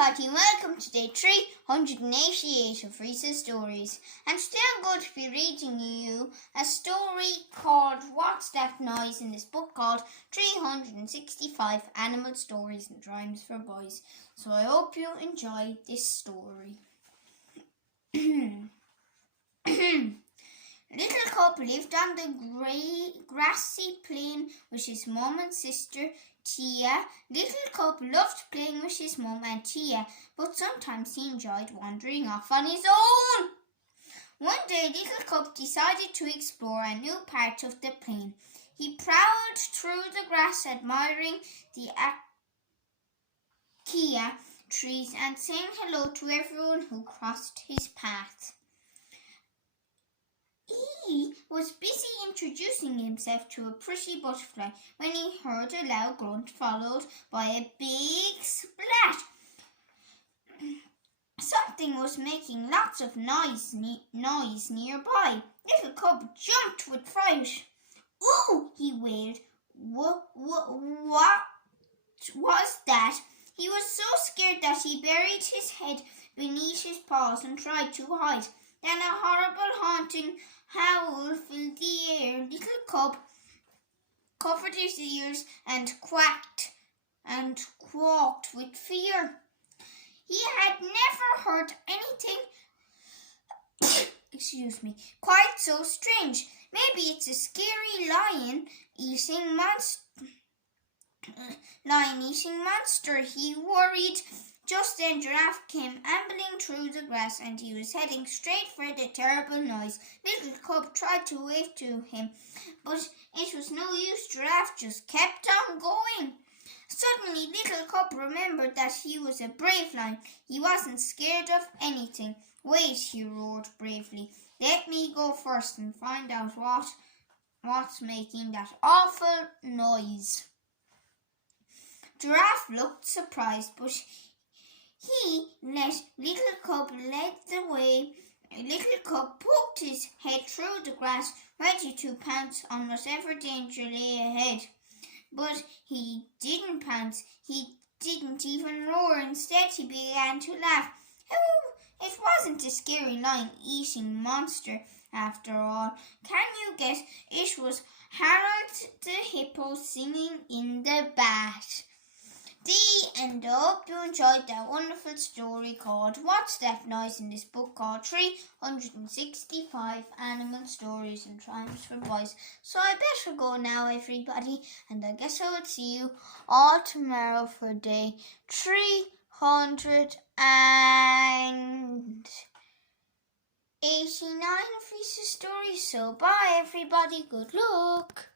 everybody, welcome to day 388 of Rhys' Stories. And today I'm going to be reading you a story called What's That Noise in this book called 365 Animal Stories and Rhymes for Boys. So I hope you enjoy this story. Little Cub lived on the grassy plain with his mum and sister Tia. Little Cub loved playing with his mum and Tia, but sometimes he enjoyed wandering off on his own. One day, Little Cub decided to explore a new part of the plain. He prowled through the grass, admiring the acacia trees and saying hello to everyone who crossed his path. He was busy introducing himself to a pretty butterfly when he heard a loud grunt followed by a big splash. Something was making lots of noise nearby. Little Cub jumped with fright. "Ooh!" he wailed. What was that? He was so scared that he buried his head beneath his paws and tried to hide. Then a horrible haunting howl filled the air. Little Cub covered his ears and quacked with fear. He had never heard anything quite so strange. Maybe it's a scary lion-eating monster, he worried. Just then Giraffe came ambling through the grass and he was heading straight for the terrible noise. Little Cub tried to wave to him, but it was no use. Giraffe just kept on going. Suddenly Little Cub remembered that he was a brave lion. He wasn't scared of anything. "Wait," he roared bravely. "Let me go first and find out what's making that awful noise." Giraffe looked surprised, but he let Little Cub lead the way. Little Cub poked his head through the grass, ready to pounce on whatever danger lay ahead. But he didn't pounce. He didn't even roar. Instead, he began to laugh. It wasn't a scary lion-eating monster after all. Can you guess? It was Harold the Hippo singing in the bath. The end. I hope you enjoyed that wonderful story called What's That Noise in this book called 365 Animal Stories and Rhymes for Boys. So I better go now, everybody, and I guess I will see you all tomorrow for day 389 of Rhys' Stories. So bye, everybody. Good luck.